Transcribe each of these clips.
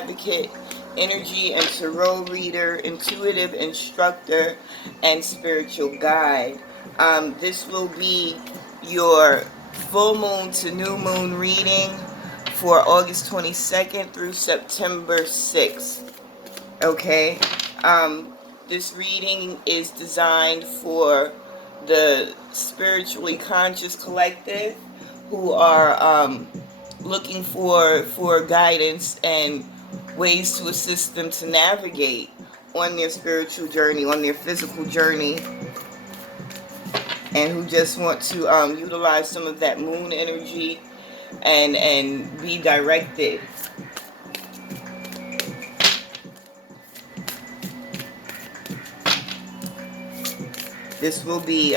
advocate, energy and tarot reader, intuitive instructor, and spiritual guide. This will be your full moon to new moon reading for August 22nd through September 6th. Okay? This reading is designed for the spiritually conscious collective who are looking for guidance and ways to assist them to navigate on their spiritual journey, on their physical journey, and who just want to utilize some of that moon energy and be directed. This will be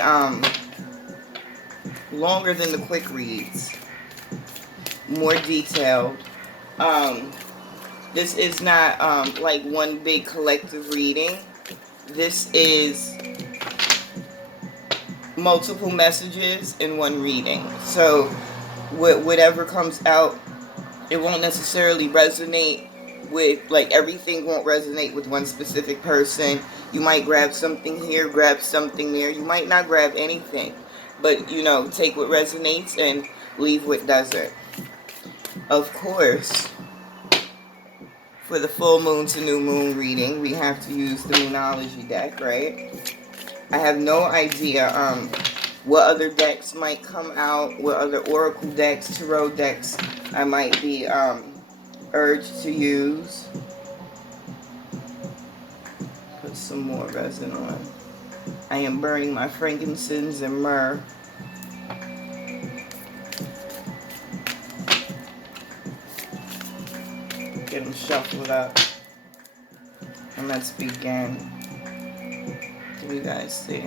longer than the quick reads, more detailed. This is not like one big collective reading. This is multiple messages in one reading. So whatever comes out, it won't necessarily resonate with, like, everything won't resonate with one specific person. You might grab something here, grab something there. You might not grab anything, but take what resonates and leave what doesn't. Of course, for the full moon to new moon reading, we have to use the Moonology deck, right? I have no idea what other decks might come out, what other oracle decks, tarot decks I might be urged to use. Put some more resin on. I am burning my frankincense and myrrh. Get them shuffled up. And let's begin. Can you guys see?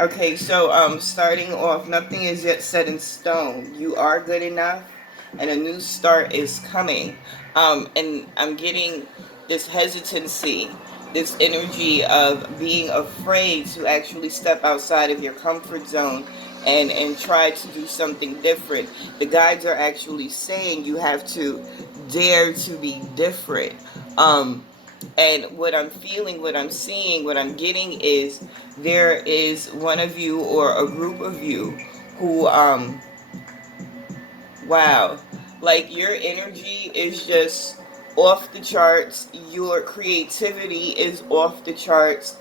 Okay, so starting off, nothing is yet set in stone. You are good enough, and a new start is coming. And I'm getting this hesitancy, this energy of being afraid to actually step outside of your comfort zone and try to do something different. The guides are actually saying you have to dare to be different. And what I'm feeling, what I'm seeing, what I'm getting is there is one of you or a group of you who, wow, like your energy is just off the charts. Your creativity is off the charts.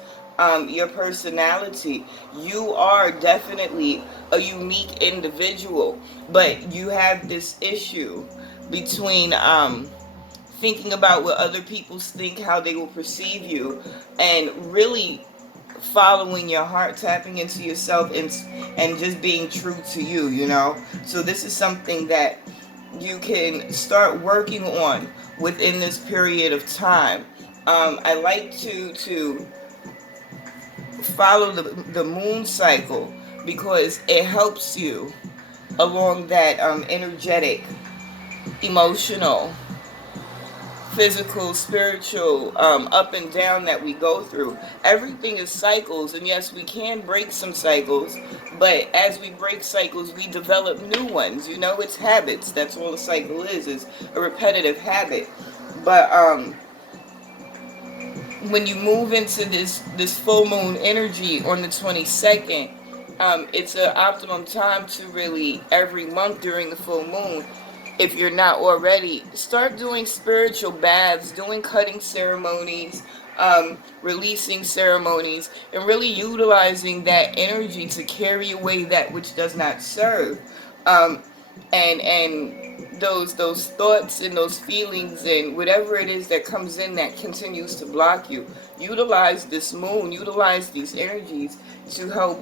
Your personality. You are definitely a unique individual, but you have this issue between thinking about what other people think, how they will perceive you, and really following your heart, tapping into yourself, and just being true to you, So this is something that you can start working on within this period of time. I like to follow the moon cycle because it helps you along that energetic, emotional, physical, spiritual, up and down that we go through. Everything is cycles, and yes, we can break some cycles, but as we break cycles, we develop new ones. It's habits. That's all a cycle is a repetitive habit. But when you move into this full moon energy on the 22nd, it's an optimum time to really, every month during the full moon, if you're not already, start doing spiritual baths, doing cutting ceremonies, releasing ceremonies, and really utilizing that energy to carry away that which does not serve. And those thoughts and those feelings and whatever it is that comes in that continues to block you, utilize this moon, utilize these energies to help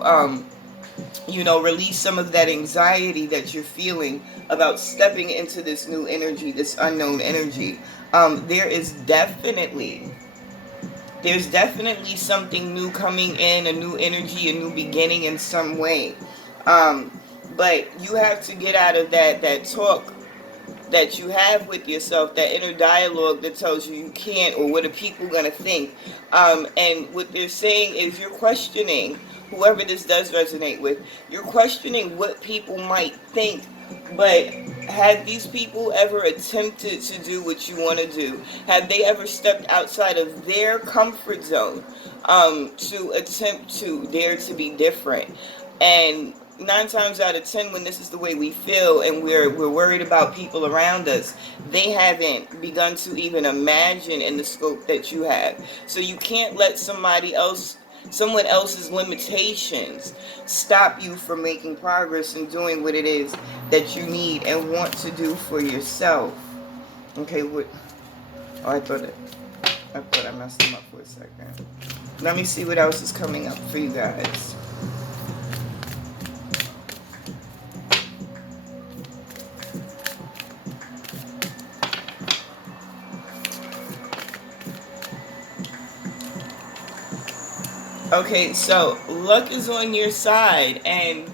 release some of that anxiety that you're feeling about stepping into this new energy, this unknown energy. There's definitely something new coming in, a new energy, a new beginning in some way. But you have to get out of that talk that you have with yourself, that inner dialogue that tells you you can't, or what are people going to think. And what they're saying is you're questioning whoever this does resonate with, you're questioning what people might think, but have these people ever attempted to do what you want to do? Have they ever stepped outside of their comfort zone to attempt to dare to be different? And 9 times out of 10, when this is the way we feel and we're worried about people around us, they haven't begun to even imagine in the scope that you have. So you can't let someone else's limitations stop you from making progress and doing what it is that you need and want to do for yourself. Okay, what? Oh, I thought I messed them up for a second. Let me see what else is coming up for you guys. Okay, so luck is on your side, and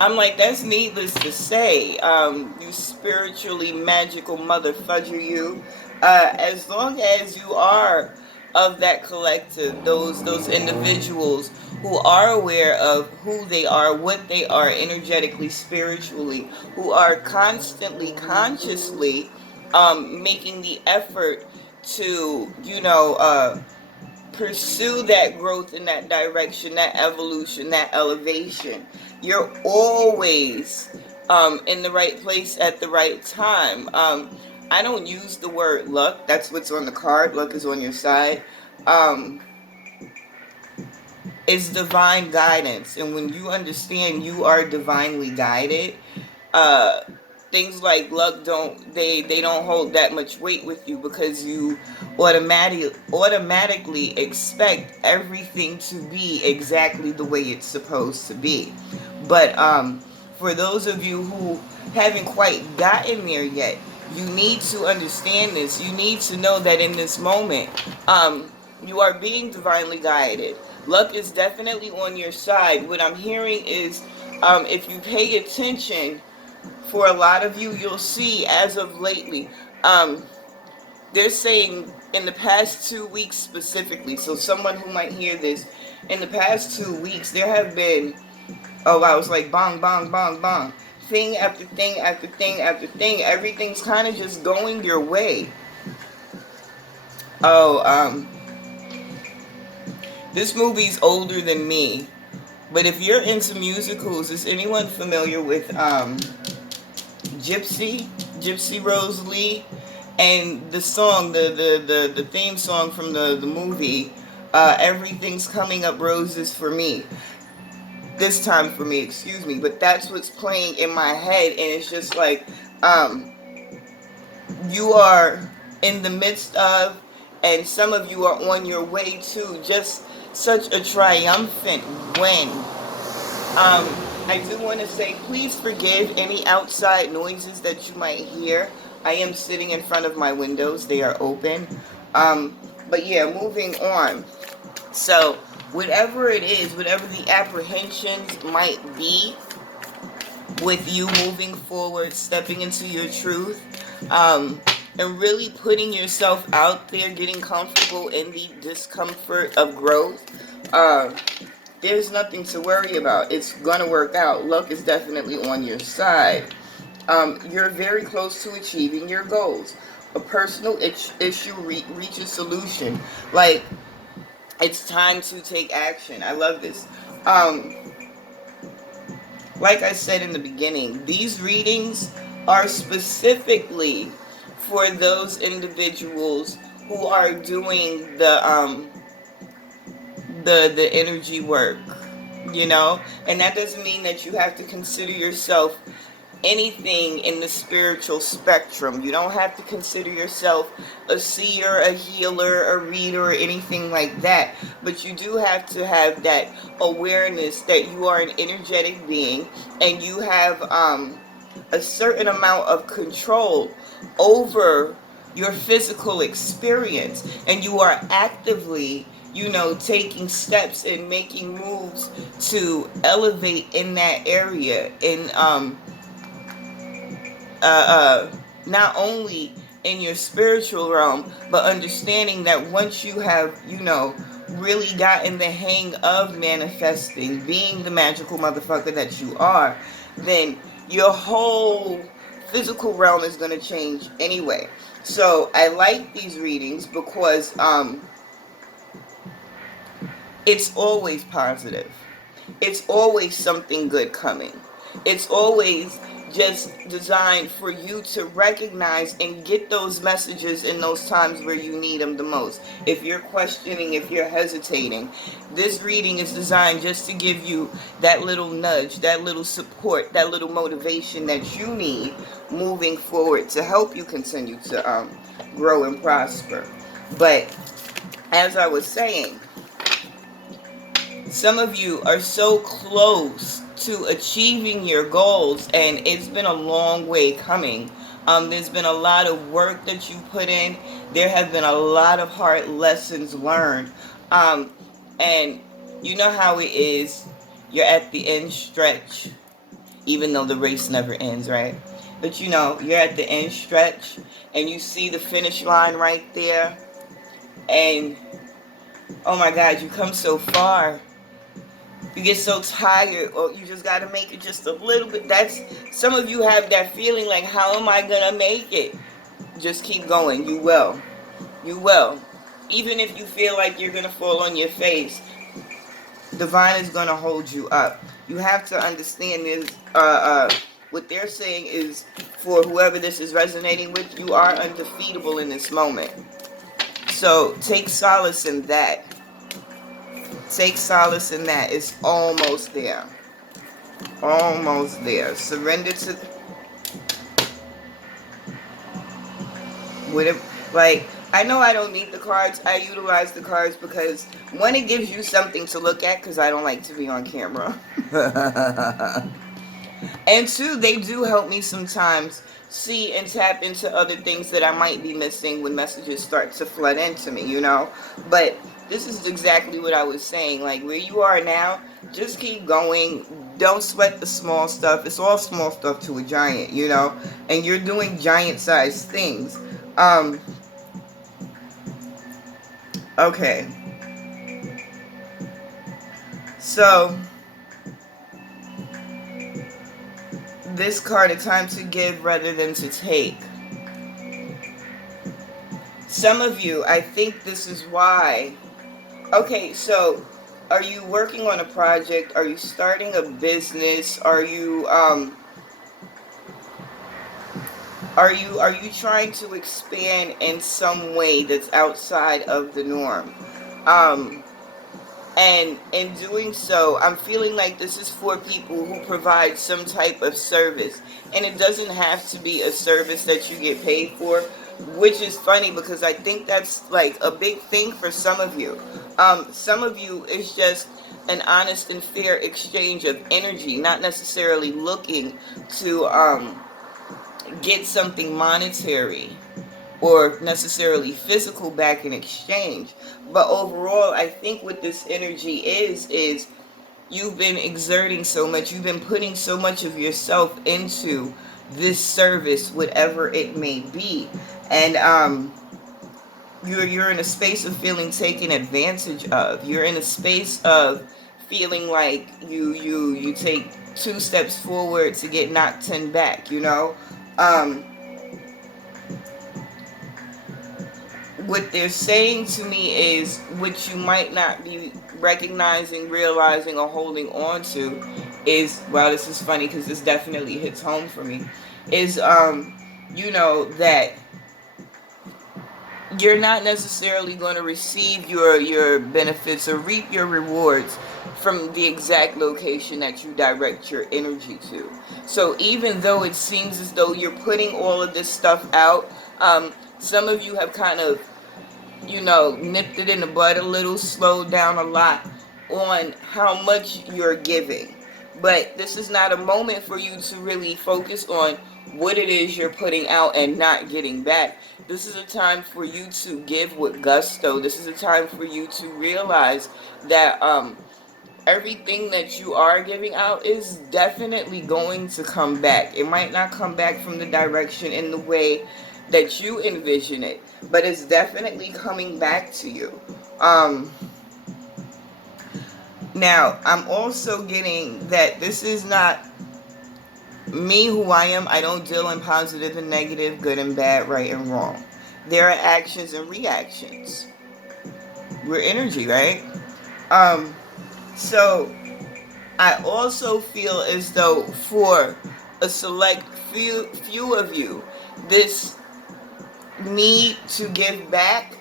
I'm like, that's needless to say. You spiritually magical mother fudger, you. As long as you are of that collective, those individuals who are aware of who they are, what they are energetically, spiritually, who are constantly, consciously making the effort to, pursue that growth in that direction, that evolution, that elevation. You're always in the right place at the right time. I don't use the word luck. That's what's on the card. Luck is on your side. It's divine guidance. And when you understand you are divinely guided, things like luck they don't hold that much weight with you, because you automatically expect everything to be exactly the way it's supposed to be. But for those of you who haven't quite gotten there yet, you need to understand this. You need to know that in this moment, you are being divinely guided. Luck is definitely on your side. What I'm hearing is, if you pay attention, for a lot of you, you'll see as of lately, they're saying in the past 2 weeks specifically, so someone who might hear this, in the past 2 weeks, there have been, oh wow, it's like bong, bong, bong, bong. Thing after thing after thing after thing. Everything's kind of just going your way. Oh, this movie's older than me, but if you're into musicals, is anyone familiar with, Gypsy Rose Lee, and the song, the theme song from the movie, Everything's Coming Up Roses for Me. This time for me, excuse me, but that's what's playing in my head, and it's just like, you are in the midst of, and some of you are on your way to just such a triumphant win. I do want to say, please forgive any outside noises that you might hear. I am sitting in front of my windows. They are open. But yeah, moving on. So, whatever it is, whatever the apprehensions might be with you moving forward, stepping into your truth, and really putting yourself out there, getting comfortable in the discomfort of growth, there's nothing to worry about. It's going to work out. Luck is definitely on your side. You're very close to achieving your goals. A personal issue reaches solution. Like, it's time to take action. I love this. Like I said in the beginning, these readings are specifically for those individuals who are doing the energy work, and that doesn't mean that you have to consider yourself anything in the spiritual spectrum. You don't have to consider yourself a seer, a healer, a reader, or anything like that, but you do have to have that awareness that you are an energetic being, and you have a certain amount of control over your physical experience, and you are actively taking steps and making moves to elevate in that area, in not only in your spiritual realm, but understanding that once you have really gotten the hang of manifesting, being the magical motherfucker that you are, then your whole physical realm is going to change anyway. So I like these readings because it's always positive. It's always something good coming. It's always just designed for you to recognize and get those messages in those times where you need them the most. If you're questioning, if you're hesitating, this reading is designed just to give you that little nudge, that little support, that little motivation that you need moving forward to help you continue to grow and prosper. But as I was saying, some of you are so close to achieving your goals, and it's been a long way coming. There's been a lot of work that you put in. There have been a lot of hard lessons learned. And you know how it is. You're at the end stretch, even though the race never ends, right? But you know, you're at the end stretch, and you see the finish line right there. And, oh my God, you come so far. You get so tired, or you just got to make it just a little bit. That's, some of you have that feeling like, how am I going to make it? Just keep going. You will. You will. Even if you feel like you're going to fall on your face, Divine is going to hold you up. You have to understand this. What they're saying is, for whoever this is resonating with, you are undefeatable in this moment. So take solace in that. Take solace in that. It's almost there. Almost there. Surrender to whatever. Like, I know I don't need the cards. I utilize the cards because, one, it gives you something to look at because I don't like to be on camera. And two, they do help me sometimes see and tap into other things that I might be missing when messages start to flood into me, you know? But this is exactly what I was saying. Like, where you are now, just keep going. Don't sweat the small stuff. It's all small stuff to a giant, you know? And you're doing giant-sized things. Okay. So, this card, a time to give rather than to take. Some of you, I think this is why. Okay, so are you working on a project? Are you starting a business? Are you trying to expand in some way that's outside of the norm? And in doing so, I'm feeling like this is for people who provide some type of service. And it doesn't have to be a service that you get paid for, which is funny because I think that's like a big thing for some of you. Some of you, it's just an honest and fair exchange of energy, not necessarily looking to get something monetary or necessarily physical back in exchange. But overall, I think what this energy is you've been exerting so much, you've been putting so much of yourself into this service, whatever it may be. And you're in a space of feeling taken advantage of. You're in a space of feeling like you take 2 steps forward to get knocked 10 back, you know? What they're saying to me is, what you might not be recognizing, realizing, or holding on to is, well, this is funny because this definitely hits home for me, is, you know, that you're not necessarily going to receive your benefits or reap your rewards from the exact location that you direct your energy to. So even though it seems as though you're putting all of this stuff out, some of you have kind of, you know, nipped it in the bud a little, slowed down a lot on how much you're giving. But this is not a moment for you to really focus on what it is you're putting out and not getting back. This is a time for you to give with gusto. This is a time for you to realize that everything that you are giving out is definitely going to come back. It might not come back from the direction in the way that you envision it, but it's definitely coming back to you. Now, I'm also getting that this is not me who I am. I don't deal in positive and negative, good and bad, right and wrong. There are actions and reactions. We're energy, right? Um, so I also feel as though for a select few of you, this need to give back.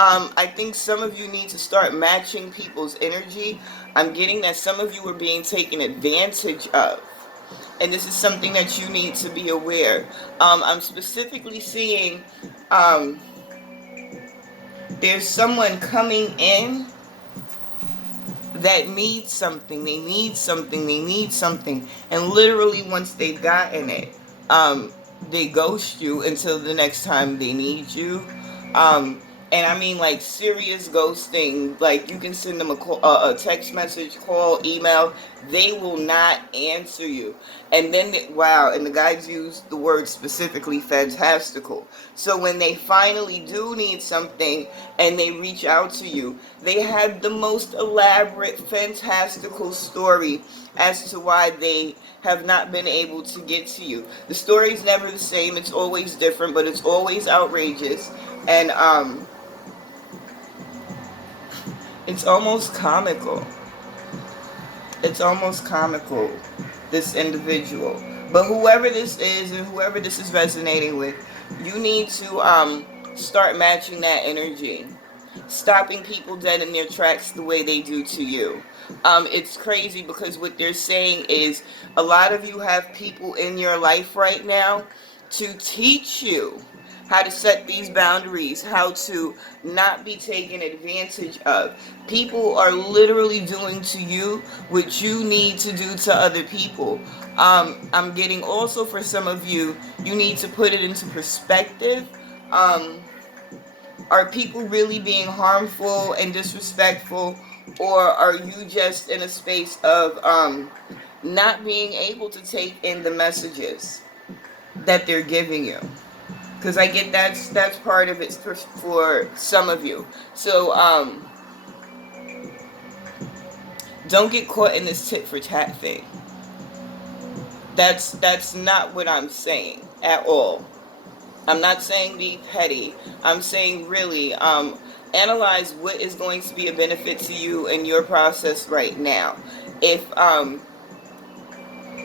I think some of you need to start matching people's energy. I'm getting that some of you are being taken advantage of. And this is something that you need to be aware. I'm specifically seeing um, there's someone coming in that needs something. They need something. They need something. And literally, once they've gotten it, they ghost you until the next time they need you. Um, and I mean, like, serious ghosting. Like, you can send them a text message, call, email. They will not answer you. And then, wow, and the guys use the word specifically fantastical. So when they finally do need something and they reach out to you, they have the most elaborate, fantastical story as to why they have not been able to get to you. The story's never the same. It's always different, but it's always outrageous. And it's almost comical. It's almost comical, this individual. But whoever this is and whoever this is resonating with, you need to start matching that energy. Stopping people dead in their tracks the way they do to you. It's crazy because what they're saying is a lot of you have people in your life right now to teach you how to set these boundaries, how to not be taken advantage of. People are literally doing to you what you need to do to other people. I'm getting also for some of you, you need to put it into perspective. Are people really being harmful and disrespectful, or are you just in a space of not being able to take in the messages that they're giving you? Because I get that's part of it for some of you. So don't get caught in this tit for tat thing. That's not what I'm saying at all. I'm not saying be petty. I'm saying really analyze what is going to be a benefit to you in your process right now. If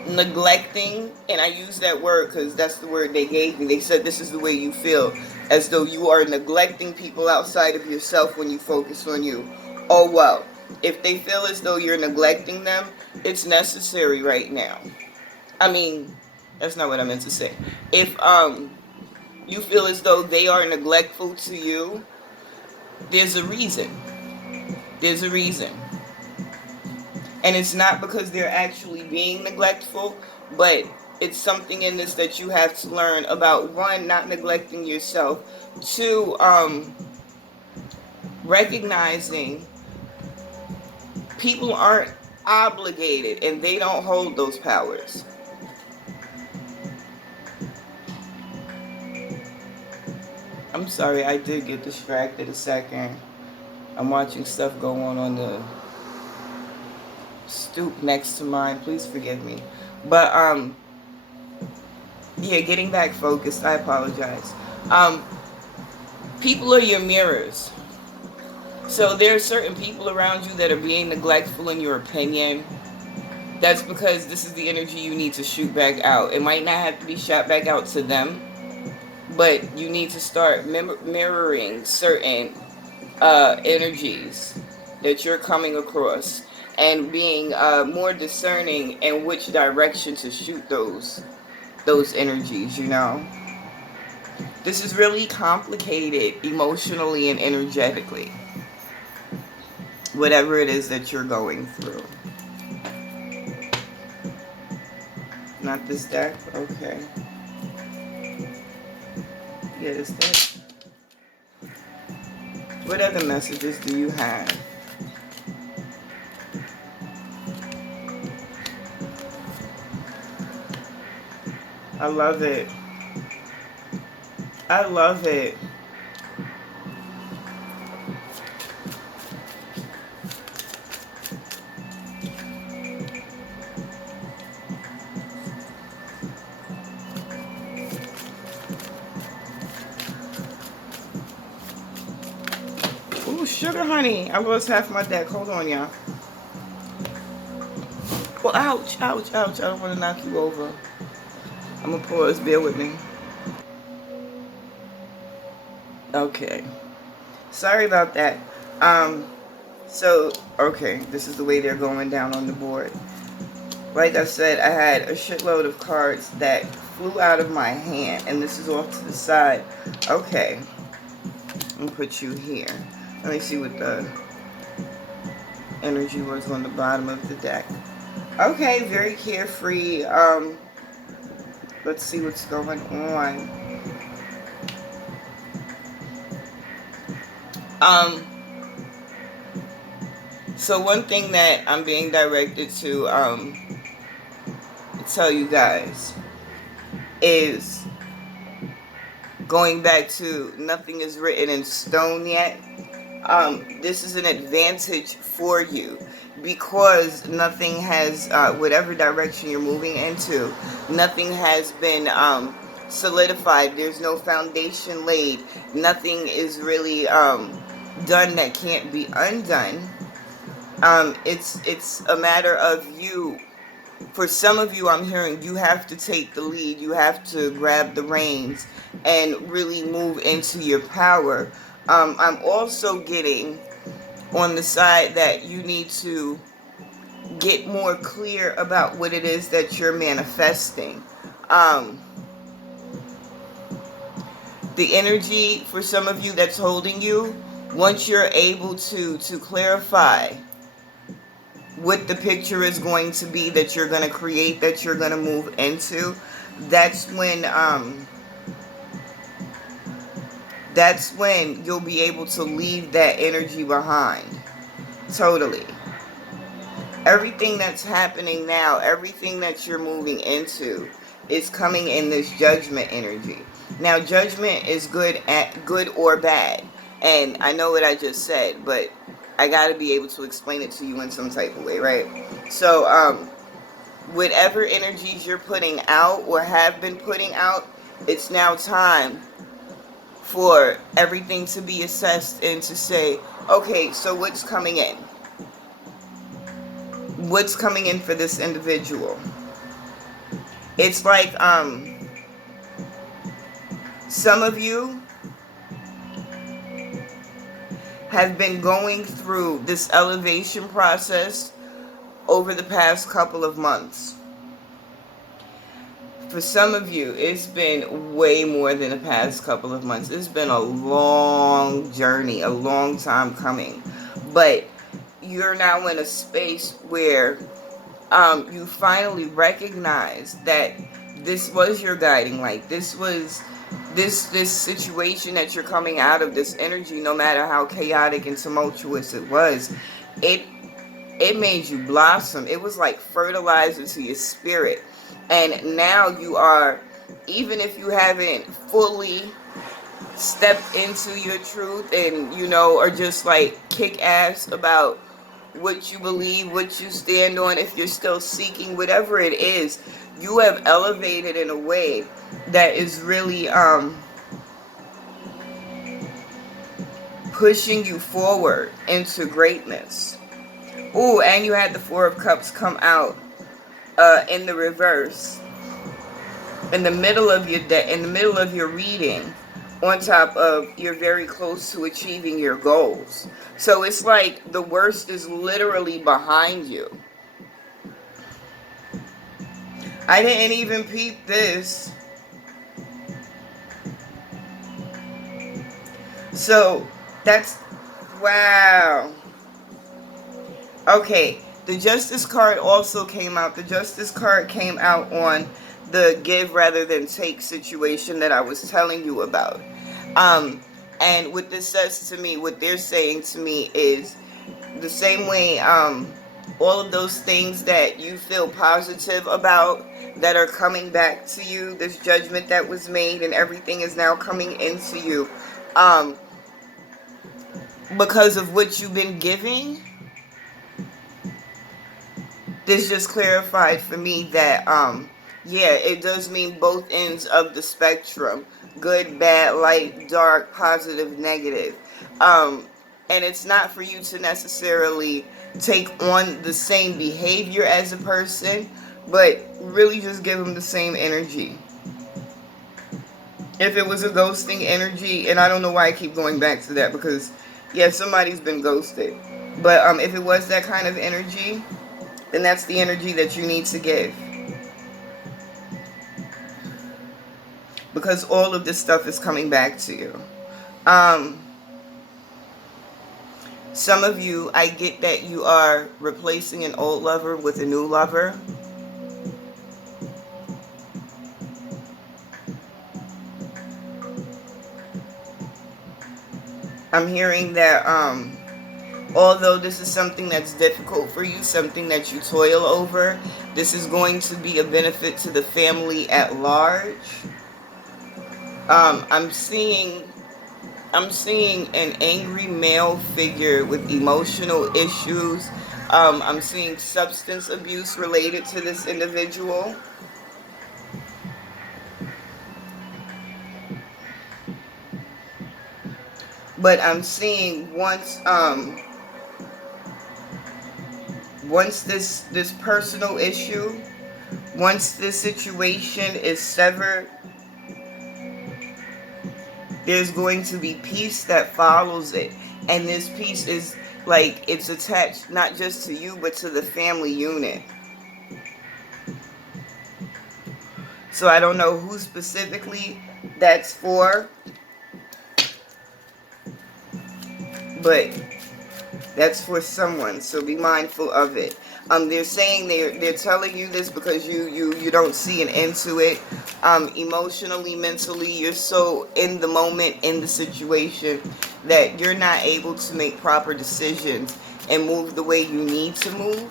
neglecting, and I use that word because that's the word they gave me. They said this is the way you feel, as though you are neglecting people outside of yourself when you focus on you. Oh well, if they feel as though you're neglecting them, it's necessary right now. I mean, that's not what I meant to say. If you feel as though they are neglectful to you, there's a reason. There's a reason. And it's not because they're actually being neglectful, but it's something in this that you have to learn about. One, not neglecting yourself. Two, recognizing people aren't obligated and they don't hold those powers. I'm sorry, I did get distracted a second. I'm watching stuff go on the stoop next to mine. Please forgive me. But yeah, getting back focused. I apologize. People are your mirrors. So there are certain people around you that are being neglectful in your opinion. That's because this is the energy you need to shoot back out. It might not have to be shot back out to them, but you need to start mirroring certain energies that you're coming across and being more discerning in which direction to shoot those energies, you know. This is really complicated emotionally and energetically. Whatever it is that you're going through. Not this deck? Okay. Yeah, this deck. What other messages do you have? I love it. I love it. sugar honey. I lost half my deck. Hold on, y'all. Well, ouch, ouch, ouch. I don't want to knock you over. I'm going to pause. Bear with me. Okay. Sorry about that. So, okay. This is the way they're going down on the board. Like I said, I had a shitload of cards that flew out of my hand. And this is off to the side. Okay. I'm going to put you here. Let me see what the energy was on the bottom of the deck. Okay, very carefree. Let's see what's going on. So one thing that I'm being directed to tell you guys is going back to nothing is written in stone yet. This is an advantage for you because nothing has, whatever direction you're moving into, nothing has been solidified. There's no foundation laid. Nothing is really done that can't be undone. It's a matter of you. For some of you, I'm hearing you have to take the lead. You have to grab the reins and really move into your power. I'm also getting on the side that you need to get more clear about what it is that you're manifesting. The energy for some of you that's holding you, once you're able to clarify what the picture is going to be that you're going to create, that you're going to move into, that's when you'll be able to leave that energy behind. Totally. Everything that's happening now, everything that you're moving into is coming in this judgment energy. Now, judgment is good or bad. And I know what I just said, but I got to be able to explain it to you in some type of way, right? So, whatever energies you're putting out or have been putting out, it's now time for everything to be assessed and to say, okay, so what's coming in? What's coming in for this individual? It's like, some of you have been going through this elevation process over the past couple of months. For some of you, it's been way more than the past couple of months. It's been a long journey, a long time coming. But you're now in a space where you finally recognize that this was your guiding light. This was this situation that you're coming out of, this energy, no matter how chaotic and tumultuous it was, it made you blossom. It was like fertilizer to your spirit. And now you are, even if you haven't fully stepped into your truth and, are just like kick ass about what you believe, what you stand on, if you're still seeking, whatever it is, you have elevated in a way that is really pushing you forward into greatness. Ooh, and you had the Four of Cups come out in the reverse, in the middle of your reading, on top of you're very close to achieving your goals. So it's like the worst is literally behind you. I didn't even peep this. So that's, wow. Okay, the Justice card also came out. The Justice card came out on the give rather than take situation that I was telling you about. And what this says to me, what they're saying to me is the same way all of those things that you feel positive about that are coming back to you, this judgment that was made and everything is now coming into you because of what you've been giving. This just clarified for me that yeah, it does mean both ends of the spectrum. Good, bad, light, dark, positive, negative. And it's not for you to necessarily take on the same behavior as a person, but really just give them the same energy. If it was a ghosting energy, and I don't know why I keep going back to that, because yeah, somebody's been ghosted. But if it was that kind of energy, then that's the energy that you need to give. Because all of this stuff is coming back to you. Some of you, I get that you are replacing an old lover with a new lover. I'm hearing that although this is something that's difficult for you, something that you toil over, this is going to be a benefit to the family at large. I'm seeing an angry male figure with emotional issues. I'm seeing substance abuse related to this individual. But I'm seeing once this personal issue, once this situation is severed, there's going to be peace that follows it. And this peace is like, it's attached not just to you, but to the family unit. So I don't know who specifically that's for, but that's for someone, so be mindful of it. They're saying they're telling you this because you don't see an end to it. Emotionally, mentally, you're so in the moment, in the situation, that you're not able to make proper decisions and move the way you need to move.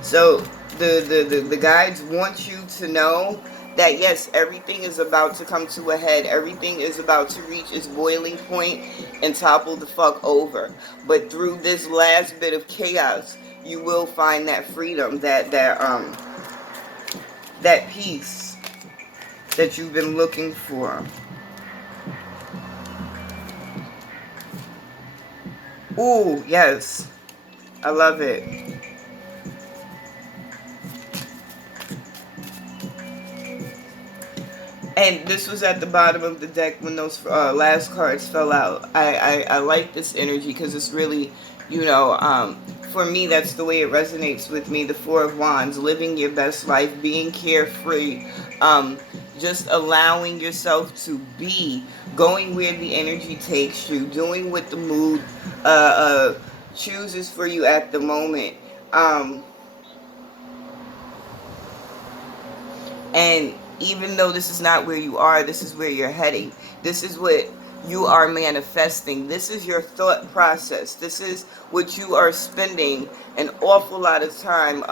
So the guides want you to know that yes, everything is about to come to a head. Everything is about to reach its boiling point and topple the fuck over. But through this last bit of chaos, you will find that freedom, that peace that you've been looking for. Ooh, yes. I love it. And this was at the bottom of the deck when those last cards fell out. I like this energy because it's really, for me, that's the way it resonates with me. The Four of Wands, living your best life, being carefree, just allowing yourself to be, going where the energy takes you, doing what the mood chooses for you at the moment. And even though this is not where you are, this is where you're heading. This is what you are manifesting. This is your thought process. This is what you are spending an awful lot of time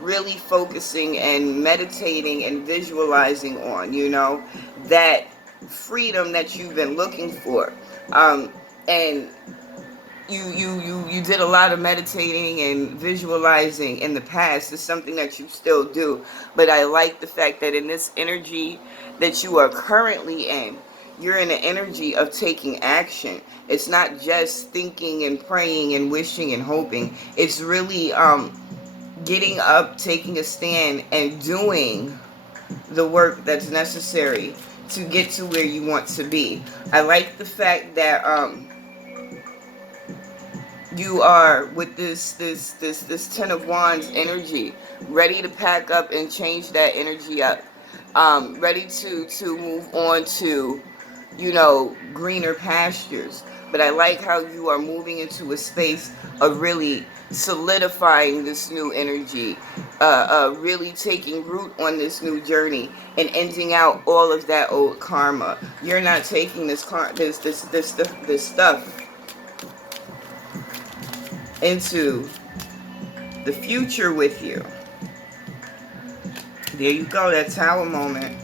really focusing and meditating and visualizing on, that freedom that you've been looking for. And you did a lot of meditating and visualizing in the past. It's something that you still do. But I like the fact that in this energy that you are currently in, you're in an energy of taking action. It's not just thinking and praying and wishing and hoping. It's really getting up, taking a stand, and doing the work that's necessary to get to where you want to be. I like the fact that you are with this Ten of Wands energy, ready to pack up and change that energy up, ready to move on to, greener pastures. But I like how you are moving into a space of really solidifying this new energy, really taking root on this new journey and ending out all of that old karma. You're not taking this stuff into the future with you. There you go, that Tower moment.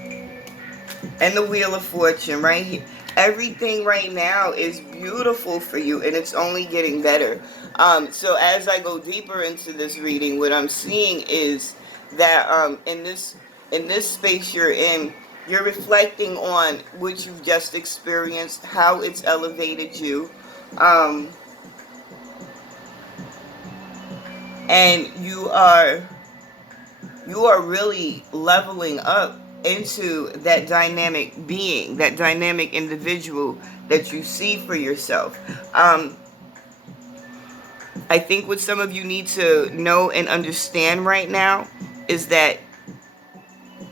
And the Wheel of Fortune right here. Everything right now is beautiful for you, and it's only getting better. So as I go deeper into this reading, what I'm seeing is that in this space you're in, You're reflecting on what you've just experienced, how it's elevated you. And you are really leveling up into that dynamic being, that dynamic individual that you see for yourself. I think what some of you need to know and understand right now is that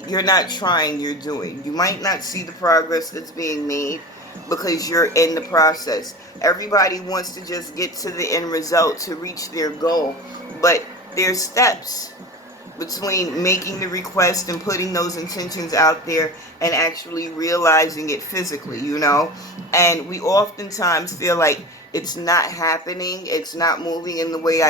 you're not trying, you're doing. You might not see the progress that's being made because you're in the process. Everybody wants to just get to the end result to reach their goal, but there's steps between making the request and putting those intentions out there and actually realizing it physically, you know? And we oftentimes feel like it's not happening, it's not moving in the way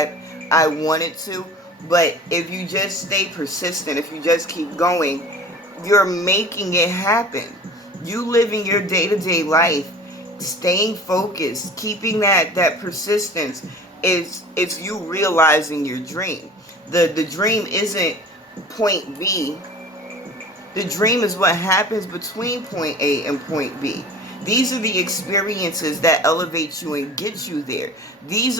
I want it to. But if you just stay persistent, if you just keep going, you're making it happen. You living your day-to-day life, staying focused, keeping that persistence it's you realizing your dream. The dream isn't point B. The dream is what happens between point A and point B. These are the experiences that elevate you and get you there. These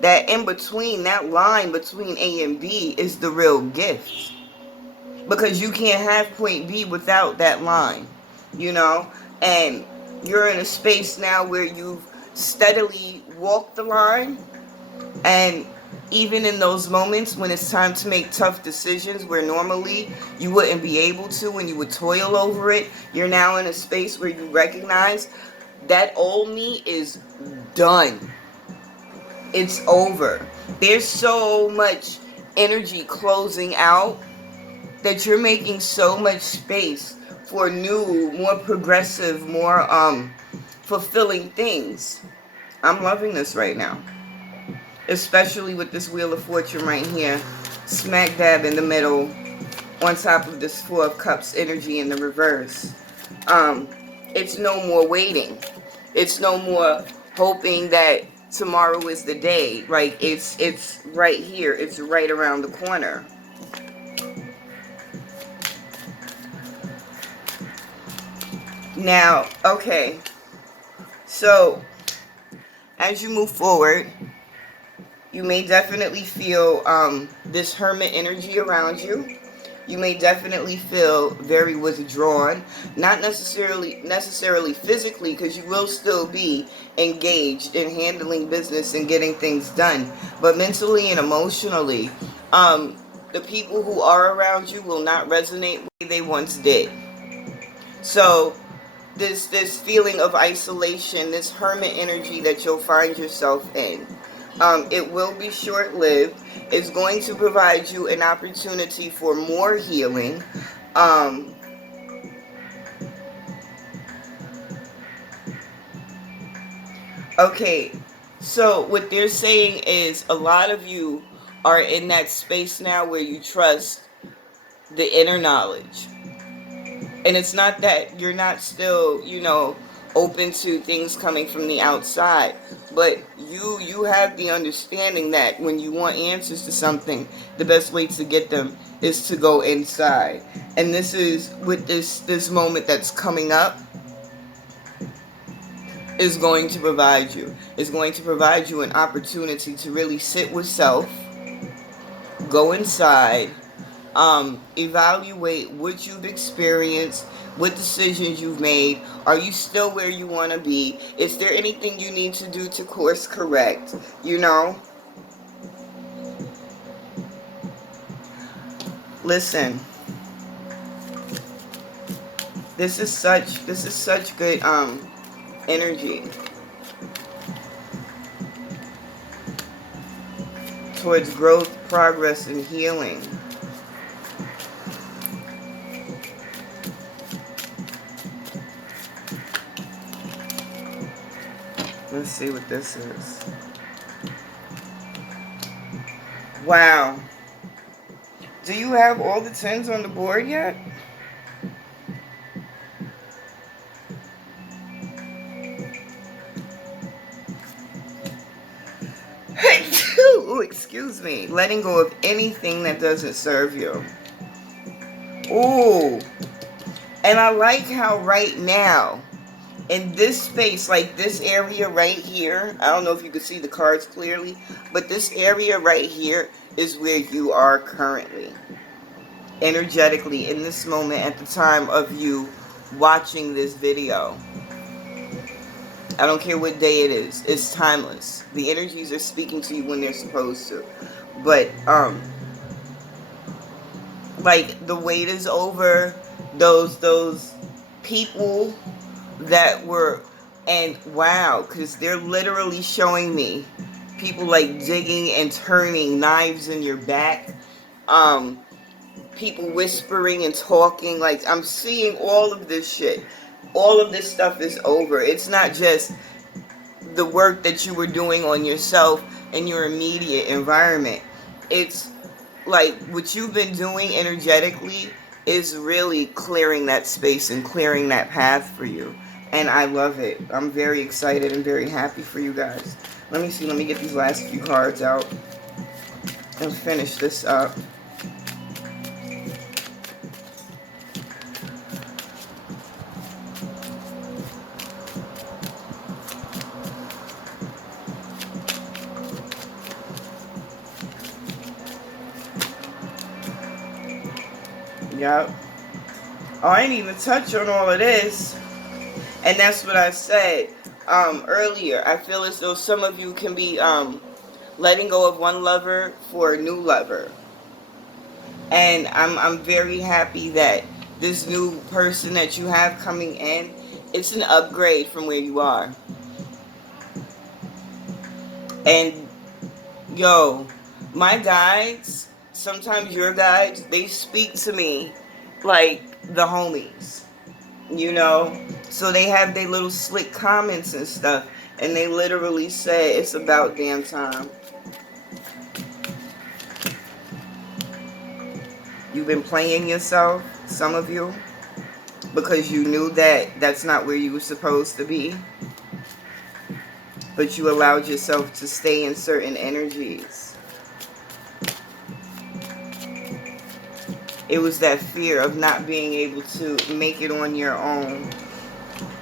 that in between, that line between A and B is the real gift. Because you can't have point B without that line, you know? And you're in a space now where you've steadily walked the line, and even in those moments when it's time to make tough decisions where normally you wouldn't be able to when you would toil over it, you're now in a space where you recognize that old me is done. It's over. There's so much energy closing out that you're making so much space for new, more progressive, more fulfilling things. I'm loving this right now. Especially with this Wheel of Fortune right here, smack dab in the middle, on top of this Four of Cups energy in the reverse. It's no more waiting. It's no more hoping that tomorrow is the day. Like, it's right here. It's right around the corner. Now, okay. So, as you move forward, you may definitely feel this hermit energy around you. You may definitely feel very withdrawn, not necessarily physically, because you will still be engaged in handling business and getting things done, but mentally and emotionally, the people who are around you will not resonate the way they once did. So this feeling of isolation, this hermit energy that you'll find yourself in, it will be short-lived. It's going to provide you an opportunity for more healing. Okay, so what they're saying is a lot of you are in that space now where you trust the inner knowledge. And it's not that you're not still, you know, open to things coming from the outside, but you have the understanding that when you want answers to something, the best way to get them is to go inside. And this is with this moment that's coming up is going to provide you. It's going to provide you an opportunity to really sit with self, go inside, evaluate what you've experienced, what decisions you've made. Are you still where you want to be? Is there anything you need to do to course correct? You know? Listen. This is such good energy towards growth, progress, and healing. Let's see what this is. Wow. Do you have all the 10s on the board yet? Ooh, excuse me. Letting go of anything that doesn't serve you. Ooh. And I like how right now, in this space, like this area right here, I don't know if you can see the cards clearly, but this area right here is where you are currently, energetically, in this moment at the time of you watching this video. I don't care what day it is. It's timeless. The energies are speaking to you when they're supposed to. But, like, the wait is over. Those people that were, and wow, because they're literally showing me people, like, digging and turning knives in your back. People whispering and talking. Like, I'm seeing all of this shit. All of this stuff is over. It's not just the work that you were doing on yourself and your immediate environment. It's like what you've been doing energetically is really clearing that space and clearing that path for you. And I love it. I'm very excited and very happy for you guys. Let me see. Let me get these last few cards out and finish this up. Yep. Oh, I ain't even touch on all of this. And that's what I said earlier. I feel as though some of you can be letting go of one lover for a new lover. And I'm very happy that this new person that you have coming in, it's an upgrade from where you are. And yo, my guides, sometimes your guides, they speak to me like the homies, you know? So they have their little slick comments and stuff, and they literally say it's about damn time. You've been playing yourself, some of you, because you knew that that's not where you were supposed to be. But you allowed yourself to stay in certain energies. It was that fear of not being able to make it on your own.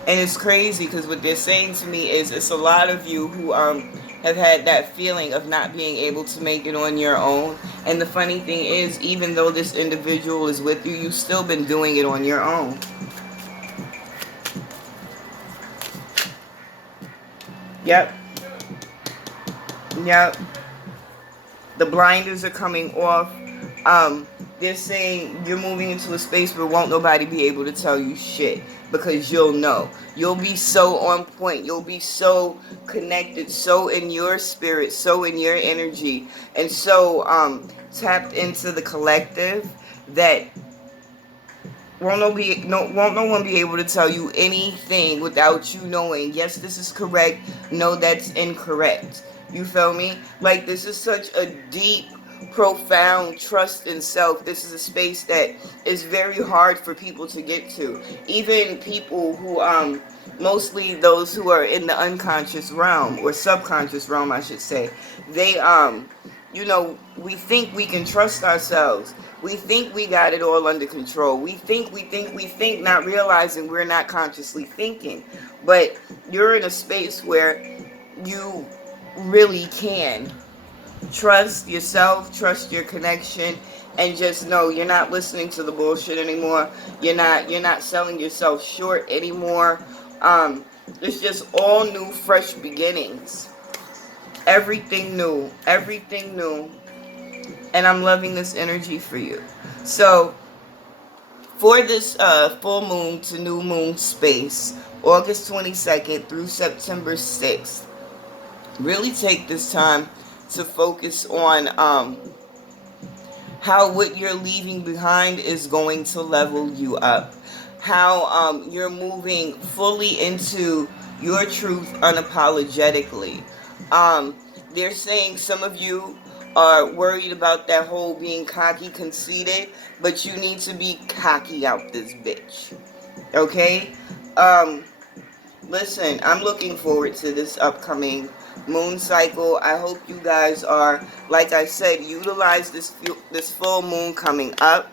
And it's crazy because what they're saying to me is it's a lot of you who have had that feeling of not being able to make it on your own. And the funny thing is, even though this individual is with you, you've still been doing it on your own. Yep. Yep. The blinders are coming off. They're saying you're moving into a space where won't nobody be able to tell you shit, because you'll know. You'll be so on point. You'll be so connected, so in your spirit, so in your energy, and so tapped into the collective that won't no one be able to tell you anything without you knowing, yes, this is correct, no, that's incorrect. You feel me? Like, this is such a deep, profound trust in self. This is a space that is very hard for people to get to. Even people who, mostly those who are in the unconscious realm, or subconscious realm, I should say, they, you know, we think we can trust ourselves. We think we got it all under control. We think, not realizing we're not consciously thinking. But you're in a space where you really can trust yourself, trust your connection, and just know you're not listening to the bullshit anymore. You're not selling yourself short anymore. It's just all new, fresh beginnings. Everything new. Everything new. And I'm loving this energy for you. So, for this full moon to new moon space, August 22nd through September 6th, really take this time to focus on how what you're leaving behind is going to level you up. How you're moving fully into your truth unapologetically. They're saying some of you are worried about that whole being cocky, conceited, but you need to be cocky out this bitch. Okay? Listen, I'm looking forward to this upcoming moon cycle. I hope you guys are, like I said, utilize this full moon coming up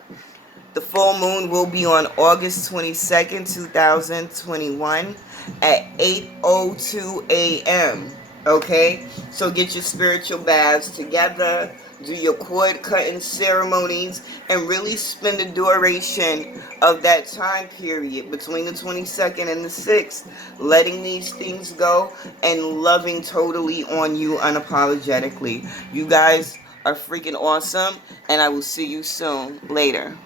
The full moon will be on August 22nd, 2021 at 8:02 a.m. Okay? So get your spiritual baths together, do your cord cutting ceremonies, and really spend the duration of that time period between the 22nd and the 6th letting these things go and loving totally on you unapologetically. You guys are freaking awesome, and I will see you soon. Later.